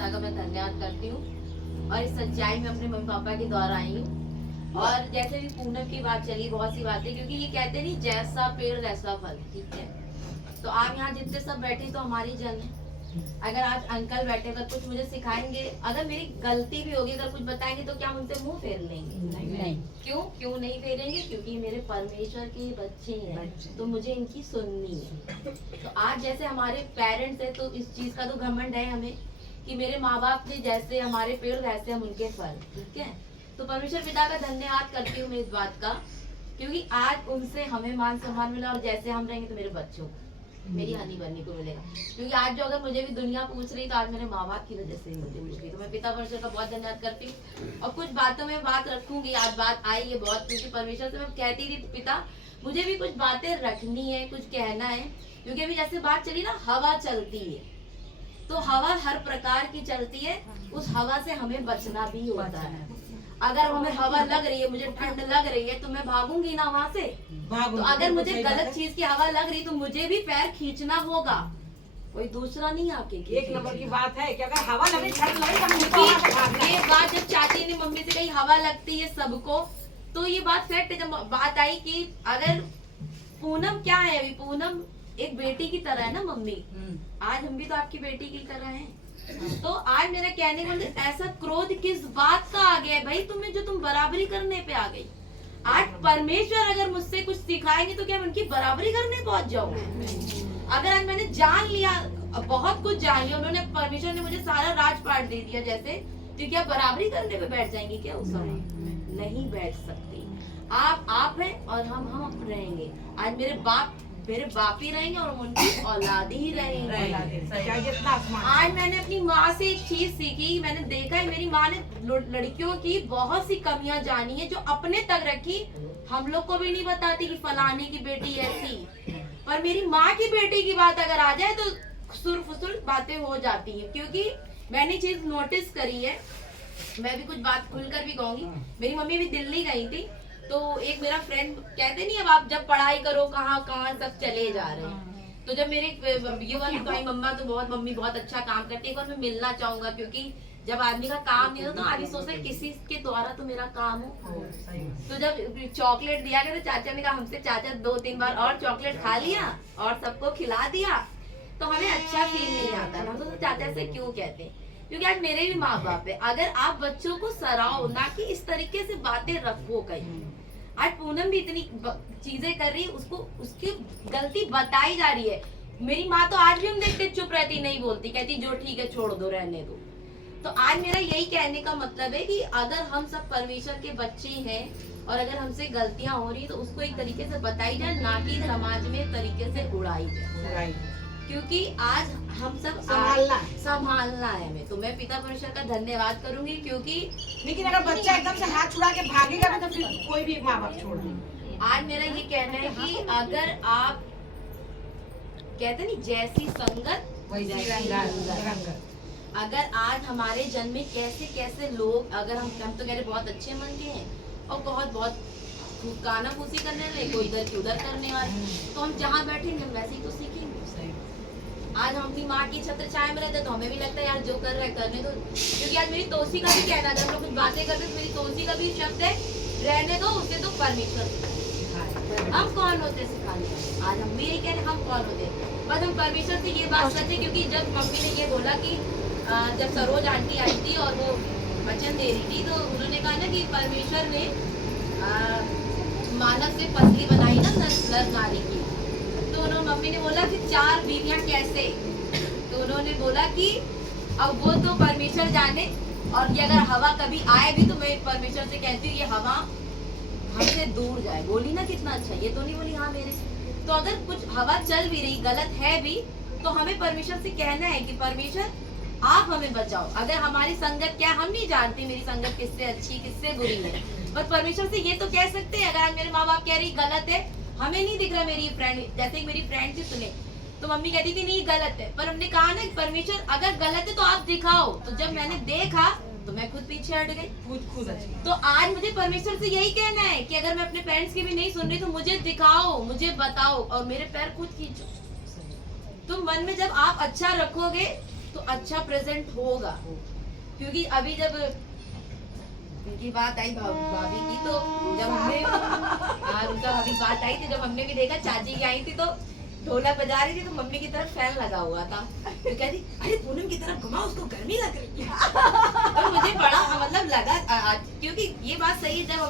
पिता का मैं धन्यवाद करती हूँ और इस सच्चाई में अपने मम्मी पापा के द्वारा आई हूँ। और जैसे भी पूनम की बात चली, बहुत सी बातें, क्योंकि ये कहते नहीं जैसा पेड़ वैसा फल, ठीक है। तो आप यहाँ जितने सब बैठे तो हमारी जन है। अगर आज अंकल बैठे अगर कुछ मुझे सिखाएंगे, अगर मेरी गलती भी होगी, अगर कुछ बताएंगे तो क्या हम उनसे मुंह फेर लेंगे? नहीं। क्यों नहीं फेरेंगे? क्योंकि मेरे परमेश्वर के बच्चे हैं, तो मुझे इनकी सुननी है। तो आज जैसे हमारे पेरेंट्स है तो इस चीज का तो घमंड है हमें कि मेरे माँ बाप थे जैसे हमारे पेड़ वैसे हम उनके फल, ठीक है। तो परमेश्वर पिता का धन्यवाद करती हूँ मैं इस बात का, क्योंकि आज उनसे हमें मान सम्मान मिला और जैसे हम रहेंगे तो मेरे बच्चों मेरी हनी बनने को मिलेगा। क्योंकि आज जो अगर मुझे भी दुनिया पूछ रही तो आज मेरे माँ बाप की वजह से मुझे पूछ रही, तो मैं पिता परमेश्वर का बहुत धन्यवाद करती हूँ। और कुछ बातों में बात रखूंगी, आज बात आई है बहुत, क्योंकि परमेश्वर से मैं कहती थी पिता मुझे भी कुछ बातें रखनी है, कुछ कहना है। क्योंकि अभी जैसे बात चली ना, हवा चलती है, तो हवा हर प्रकार की चलती है, उस हवा से हमें बचना भी होता है। अगर हमें हवा लग रही है, मुझे ठंड लग रही है, तो मैं भागूंगी ना वहाँ से। तो अगर मुझे गलत चीज की हवा लग रही तो मुझे भी पैर खींचना होगा, कोई दूसरा नहीं आके। एक नंबर की बात है कि अगर हवा लगे ठंड लगे, ये बात जब चाची ने मम्मी से कही हवा लगती है सबको, तो ये बात फैक्ट जब बात आई कि अगर पूनम क्या है, अभी पूनम एक बेटी की तरह है ना मम्मी, आज हम भी तो आपकी बेटी की तरह हैं। तो आज मेरा कहने का मतलब ऐसा क्रोध किस बात का आ गया है भाई तुम्हें, जो तुम बराबरी करने पे आ गई। आज परमेश्वर अगर मुझसे कुछ सिखाएंगे तो क्या मैं उनकी बराबरी करने पहुंच जाऊंगा? अगर आज मैंने जान लिया, बहुत कुछ जान लिया, उन्होंने परमेश्वर ने मुझे सारा राजपाट दे दिया जैसे, तो क्या बराबरी करने पे बैठ जाएंगे क्या? उस समय नहीं बैठ सकती। आप हैं और हम रहेंगे। आज मेरे बाप ही रहेंगे और उनकी औलाद ही रहेंगे। आज मैंने अपनी माँ से एक चीज सीखी, मैंने देखा है मेरी माँ ने लड़कियों की बहुत सी कमियां जानी है जो अपने तक रखी, हम लोग को भी नहीं बताती कि फलाने की बेटी ऐसी। पर मेरी माँ की बेटी की बात अगर आ जाए तो सुर फुसुर बातें हो जाती है। क्योंकि मैंने चीज नोटिस करी है, मैं भी कुछ बात खुलकर भी कहूंगी। मेरी मम्मी भी दिल्ली गई थी, तो एक मेरा फ्रेंड कहते नहीं, अब आप जब पढ़ाई करो कहाँ सब चले जा रहे हैं। तो जब मेरे ये वाली मम्मी बहुत अच्छा काम करती है, और मैं मिलना चाहूंगा, क्योंकि जब आदमी का काम नहीं होता तो आदमी सोचता है किसी के द्वारा तो मेरा काम हो। तो जब चॉकलेट दिया गया तो चाचा ने कहा हमसे, चाचा 2-3 बार और चॉकलेट खा लिया और सबको खिला दिया, तो हमें अच्छा फील नहीं आता। हम तो चाचा से क्यों कहते हैं, क्योंकि आज मेरे भी माँ बाप है। अगर आप बच्चों को सराहो ना कि इस तरीके से बातें रखो कहीं। आज पूनम भी इतनी चीजें कर रही है, उसको उसकी गलती बताई जा रही है। मेरी माँ तो आज भी हम देखते चुप रहती, नहीं बोलती, कहती जो ठीक है छोड़ दो, रहने दो। तो आज मेरा यही कहने का मतलब है कि अगर हम सब परमेश्वर के बच्चे हैं और अगर हमसे गलतियां हो रही तो उसको एक तरीके से बताई जाए, ना कि समाज में तरीके से उड़ाई जाए। क्योंकि आज हम सब संभालना है हमें। तो मैं पिता परमेश्वर का धन्यवाद करूंगी, क्योंकि लेकिन अगर बच्चा एकदम से हाथ छुड़ा के भागेगा तो फिर कोई भी माँ बाप छोड़ देंगे। आज मेरा ये कहना है कि अगर आप कहते नहीं जैसी संगत वैसी रंगत। अगर आज हमारे जन्म में कैसे कैसे लोग, अगर हम तो कह रहे बहुत अच्छे मन के हैं और बहुत काना फूसी करने वाले, कोई इधर की उधर करने वाले, तो हम जहाँ बैठेंगे हम वैसे ही तो सीखेंगे। आज हम अपनी माँ की छत्र छाया में रहते तो हमें भी लगता है यार जो कर रहा है करने दो। क्योंकि आज मेरी तोसी का भी कहना है, हम लोग कुछ बातें करते तो मेरी तोसी का भी शब्द है, रहने दो, उसे तो परमेश्वर। हम कौन होते सिखाने? आज हम भी यही कह रहे हम कौन होते, बस हम परमेश्वर से ये बात करते। क्योंकि जब मम्मी ने ये बोला कि जब सरोज आंटी आई थी और वो वचन दे रही थी, तो उन्होंने कहा ना कि परमेश्वर ने मानव से पसली बनाई ना नर नारी की। तो उन्होंने मम्मी ने बोला कि 4 बीवियां कैसे, तो उन्होंने बोला कि अब वो तो परमेश्वर जाने, और ये अगर हवा कभी आए भी तो मैं परमेश्वर से कहती हूँ ये हवा हमसे दूर जाए। बोली ना कितना अच्छा, ये तो नहीं बोली हाँ मेरे। तो अगर कुछ हवा चल भी रही गलत है भी, तो हमें परमेश्वर से कहना है कि परमेश्वर आप हमें बचाओ। अगर हमारी संगत क्या हम नहीं जानते मेरी संगत किससे अच्छी किससे बुरी है, पर परमेश्वर से ये तो कह सकते हैं। अगर आज मेरे माँ बाप कह रही गलत है, हमें नहीं दिख रहा मेरी फ्रेंड, जैसे मेरी फ्रेंड थी सुने, तो मम्मी कहती थी नहीं गलत है, पर हमने कहा ना परमेश्वर अगर गलत है तो आप दिखाओ। तो जब मैंने देखा तो मैं खुद पीछे हट गई, खुद अच्छी। तो आज मुझे परमेश्वर से यही कहना है कि अगर मैं अपने पेरेंट्स की भी नहीं सुन रही तो मुझे दिखाओ, मुझे बताओ और मेरे पैर खुद खींचो। तो मन में जब आप अच्छा रखोगे तो अच्छा प्रेजेंट होगा। क्योंकि अभी जब उनकी बात आई भाभी की, तो जब हमने उनका अभी बात आई थी, जब हमने भी देखा चाची की आई थी तो ढोलक बजा रही थी, तो मम्मी की तरफ फैन लगा हुआ था, तो कहती अरे पूनम की तरफ घुमाओ, उसको गर्मी लग रही है। तो मुझे बड़ा मतलब लगा, क्योंकि ये बात सही है, जब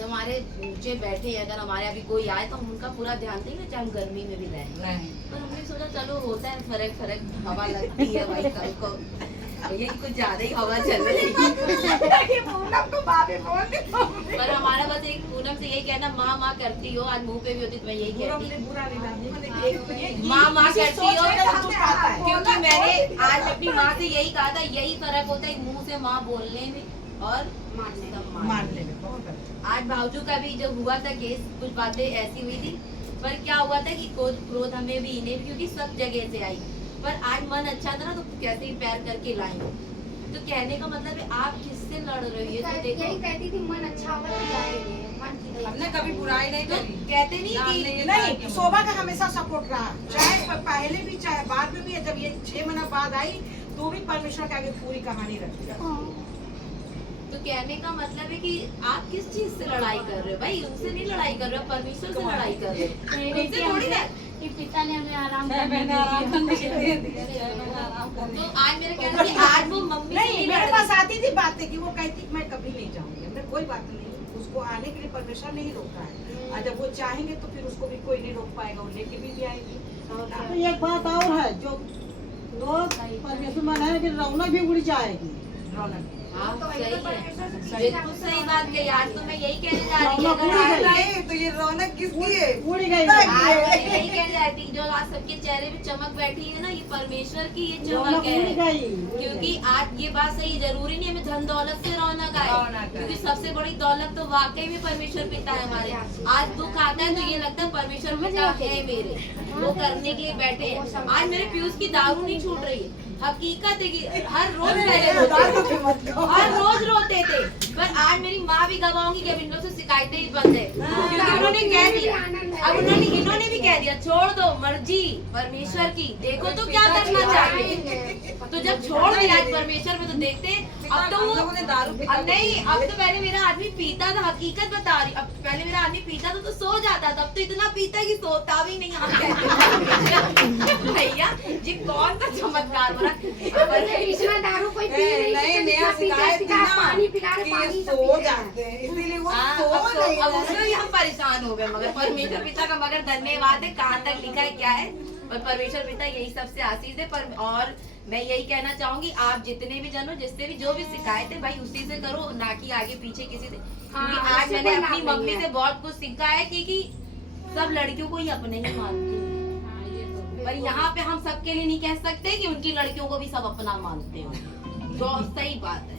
हमारे नीचे बैठे अगर हमारे अभी कोई आए तो हम उनका पूरा ध्यान देंगे, चाहे हम गर्मी में भी रहें। पर हमने सोचा चलो होता है फर्क हवा लगती है भाई कल को, भैया कुछ ज्यादा ही हवा चल रही है। पर हमारा बस एक पूनम से यही कहना, माँ माँ करती हो, आज मुंह पे भी होती तो मैं यही कहती माँ करती हो, क्योंकि मैंने आज अपनी माँ से यही कहा था, यही फर्क होता है मुंह से माँ बोलने में और मानने में। आज भावजू का भी जब हुआ था केस, कुछ बातें ऐसी हुई थी, पर क्या हुआ था कि क्रोध हमें भी इन्हें भी, क्योंकि सब जगह से आई, पर आज मन अच्छा था ना तो कैसे ही पैर करके लाई। तो कहने का मतलब है आप किससे लड़ रही है, तो देखो यही कहती थी मन अच्छा होगा तो जाएंगे, मन की हमने कभी बुराई नहीं तो करी। कहते नहीं कि नहीं, शोभा का हमेशा सपोर्ट रहा, चाहे पहले भी चाहे बाद में भी। जब ये 6 महीना बाद आई तो भी परमेश्वर के आगे पूरी कहानी रख दिया। तो कहने का मतलब है कि आप किस चीज से लड़ाई कर रहे हो भाई, उनसे नहीं लड़ाई कर रहे हो, परमेश्वर से लड़ाई कर रहे हो, उनसे थोड़ी ना। कि पिता ने हमें आराम तो आज मेरे कहना कि आज वो मम्मी से नहीं, नहीं मेरे लड़ पास रही। आती थी बातें कि वो कहती मैं कभी नहीं जाऊंगी, हमने कोई बात नहीं, उसको आने के लिए परमेश्वर नहीं रोका है, और जब वो चाहेंगे तो फिर उसको भी कोई नहीं रोक पाएगा, वो लेके भी आएगी। तो एक बात और है, जो रोज परमेश्वर मनाए कि रौनक भी उड़ जाएगी। रौनक हाँ, सही है, बिल्कुल सही बात कही। आज तो मैं यही कहने जा रही हूँ, नहीं तो ये रौनक किसकी है? उड़ गई आज मैं यही कहने जा रही थी, जो आज सबके चेहरे पे चमक बैठी है ना, ये परमेश्वर की ये चमक रौनक उड़ है। गई। क्योंकि आज ये बात सही, जरूरी नहीं हमें धन दौलत से रौनक आए, क्योंकि सबसे बड़ी दौलत तो वाकई में परमेश्वर पिता है हमारे। आज दुख आता है तो ये लगता है परमेश्वर पिता है मेरे, वो करने के लिए बैठे हैं। आज मेरे पीयूष की दारू नहीं छूट रही है, हकीकत है कि हर रोज पहले हर रोज रोते थे, पर आज मेरी माँ भी गवाऊंगी कि अब इन लोग से शिकायतें ही बंद है, क्योंकि उन्होंने कह दिया, अब इन्होंने भी कह दिया छोड़ दो, मर्जी परमेश्वर की, देखो तो क्या करना चाहिए। तो जब छोड़ दिया परमेश्वर में तो देखते, अब तो वो अब नहीं, अब तो पहले मेरा आदमी पीता था, हकीकत बता रही, अब पहले मेरा आदमी पीता था तो सो जाता था, अब तो इतना पीता कि सोता भी नहीं आता। भैया जी कौन सा चमत्कार हो रहा है। इतना दारू कोई पी नहीं, नया शिकायत थी ना पानी पिला रहे, कि पानी ये सब सो पी जाते हैं, इसीलिए वो हाँ, सो नहीं अब रहे। उसमें भी हम परेशान हो गए, मगर परमेश्वर पिता का मगर धन्यवाद है, कहाँ तक लिखा है क्या है, पर परमेश्वर पिता यही सबसे आशीष है। पर और मैं यही कहना चाहूंगी, आप जितने भी जनो जिससे भी जो भी शिकायत है भाई उसी से करो, ना कि आगे पीछे किसी से, क्योंकि हाँ, आज उससे मैंने कोई अपनी लाभ मम्मी नहीं से है। बहुत कुछ सीखा है कि सब लड़कियों को ही अपने ही मानते हैं, पर यहाँ पे हम सबके लिए नहीं कह सकते कि उनकी लड़कियों को भी सब अपना मानते हो, जो सही बात है।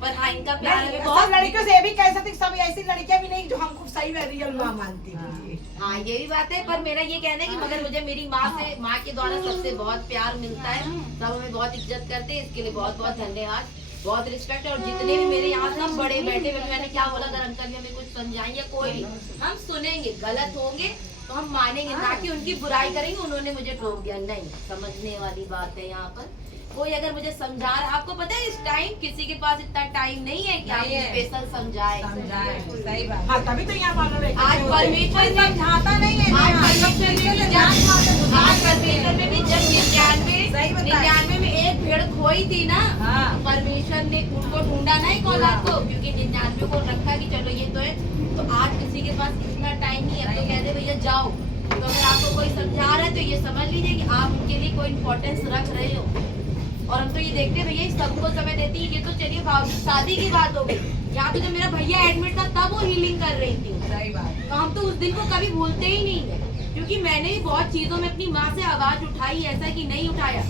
पर हाँ, इनका प्यार नहीं, हमें सब बहुत, लड़कियों से ये भी कह सकते कि सब ऐसी लड़कियां भी नहीं जो हमको सही में रियल माँ मानती थी। हाँ ये भी बात है। पर मेरा ये कहना है कि मगर मुझे मेरी माँ से, माँ के द्वारा सबसे बहुत प्यार मिलता है, सब हमें बहुत इज्जत करते हैं, इसके लिए बहुत बहुत धन्यवाद, बहुत रिस्पेक्ट। और जितने भी मेरे यहाँ सब बड़े बैठे हुए, मैंने क्या बोला, अगर अंकल ने हमें कुछ समझाएं या कोई भी, हम सुनेंगे, गलत होंगे तो हम मानेंगे, ना कि उनकी बुराई करेंगे उन्होंने मुझे टोक दिया, नहीं, समझने वाली बात है। यहाँ पर कोई अगर मुझे समझा रहा, आपको पता है इस टाइम किसी के पास इतना टाइम नहीं है कि आप स्पेशल समझाए, सही बात। हाँ, तभी तो यहाँ वालों ने आज परमेश्वर में समझाता नहीं है। आज परमेश्वर में भी आज परमेश्वर में भी जब 99 में एक भेड़ खोई थी ना, परमेश्वर ने उनको ढूंढा ना एक औलाद को, क्योंकि 99 को रखा कि चलो ये तो है, तो आज किसी के पास इतना टाइम नहीं है, तो कहते भैया जाओ। तो अगर आपको कोई समझा रहा है तो ये समझ लीजिए कि आप उनके लिए कोई इम्पोर्टेंस रख रहे हो। और हम तो ये देखते हैं भैया सबको समय देती है, ये तो चलिए शादी की बात हो गई, यहाँ पे जब मेरा भैया एडमिट था तब वो हीलिंग कर रही थी, सही बात। तो हम तो उस दिन को कभी भूलते ही नहीं है, क्योंकि मैंने भी बहुत चीजों में अपनी माँ से आवाज उठाई, ऐसा कि नहीं उठाया।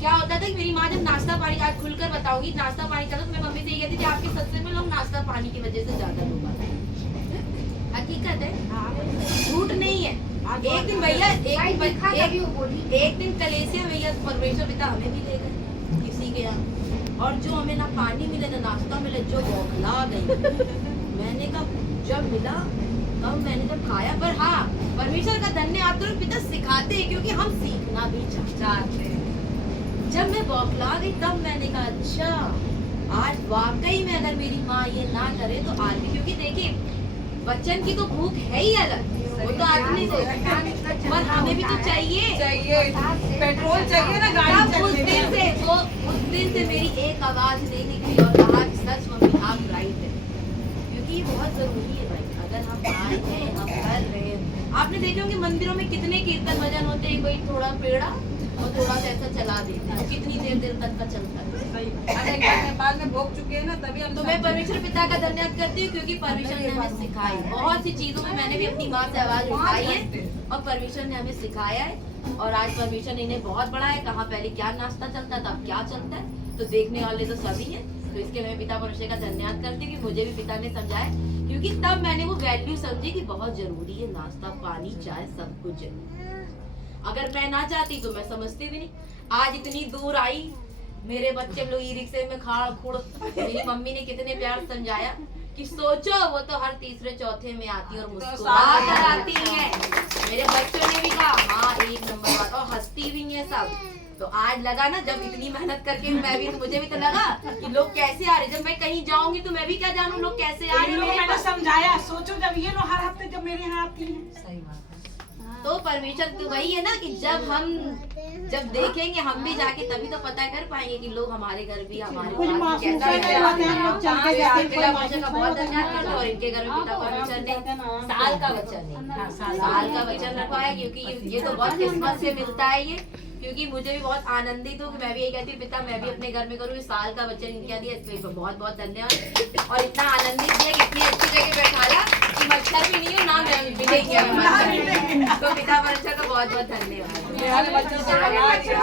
क्या होता था कि मेरी माँ जब नाश्ता पानी, आज खुलकर बताऊंगी, नाश्ता पानी करता तो मैं मम्मी से ये कहती थी आपके सत्संग में लोग नाश्ता पानी की वजह से ज्यादा लोग आते हैं, हकीकत है, झूठ नहीं है। एक दिन भैया एक दिन कलेसिया भैया परमेश्वर पिता हमें भी ले गए किसी के यहाँ, और जो हमें ना पानी मिले ना नाश्ता मिले, जो बौखला गई। मैंने कहा जब मिला तब मैंने जब खाया, पर हाँ परमेश्वर का धन्यवाद करो, पिता सिखाते हैं, क्योंकि हम सीखना भी चाहते हैं। जब मैं बौखला गई तब मैंने कहा अच्छा आज वाकई में अगर मेरी माँ ये ना करे तो आदमी, क्योंकि देखिए बच्चन की तो भूख है ही अलग, वो तो आदमी को, पर हमें भी तो चाहिए पेट्रोल चाहिए ना गाड़ी तब उस दिन से मेरी एक आवाज नहीं निकली और आज सच मम्मी आप राइट है, क्योंकि ये बहुत जरूरी है भाई। अगर हम आए हैं, हम कर रहे हैं, आपने देखे होंगे मंदिरों में कितने कीर्तन भजन होते हैं, कोई थोड़ा पेड़ा और थोड़ा सा ऐसा चला देते हैं, कितनी देर तक का चलता है। बाद में भोग चुके हैं ना, तभी हम तो मैं परमेश्वर पिता का धन्यवाद करती हूँ, क्योंकि परमेश्वर ने हमें सिखाई बहुत सी चीजों में, मैंने भी अपनी माँ से आवाज उठाई है और परमेश्वर ने हमें सिखाया है। और आज परमेश्वर ने इन्हें बहुत बड़ा है, कहाँ पहले क्या नाश्ता चलता था, अब क्या चलता है, तो देखने वाले तो सभी है। तो इसके मैं पिता परमेश्वर का धन्यवाद करती हूँ कि मुझे भी पिता ने समझाया, क्योंकि तब मैंने वो वैल्यू समझी कि बहुत जरूरी है नाश्ता पानी चाय सब कुछ है। अगर मैं ना चाहती तो मैं समझती भी नहीं। आज इतनी दूर आई, मेरे बच्चे लोग ई रिक्शे में खाड़ खुड़, मेरी मम्मी ने कितने प्यार समझाया कि सोचो वो तो हर तीसरे चौथे में आती और मुस्कुरा कर आती है। मेरे बच्चों ने भी कहा हाँ एक नंबर बात, और हंसती भी है सब। तो आज लगा ना जब इतनी मेहनत करके मैं भी, मुझे भी तो लगा कि लोग कैसे आ रहे, जब मैं कहीं जाऊंगी तो मैं भी क्या जानूं लोग कैसे आ रहे हैं। मैंने समझाया, सोचो जब ये लोग हर हफ्ते जब मेरे यहाँ आती हैं, सही बात है। तो परमेश्वर तो वही है ना कि जब देखेंगे हम भी जाके तभी तो पता कर पाएंगे कि लोग हमारे घर भी हमारे कुछ पास मासूम कैसा से व्यवहार रहते हैं, लोग चल के है। जाते हैं, पिता कोई परमेश्वर का मासूम बहुत से धन्यवाद रहते करते हैं, और इनके घर में पिता परमेश्वर ने साल का वचन है, साल का वचन रखा है, क्योंकि ये तो बहुत किस्मत से मिलता है ये। क्योंकि मुझे भी बहुत आनंदित हूँ कि मैं भी यही कहती हूँ पिता मैं भी अपने घर में करूँ, इस साल का वचन इनका दिया, इसके लिए बहुत बहुत धन्यवाद। और इतना आनंदित दिया कि इतनी अच्छी जगह बैठाया कि मच्छर भी नहीं हो ना मैं मिलेंगे, तो पिता परमेश्वर का बहुत बहुत धन्यवाद।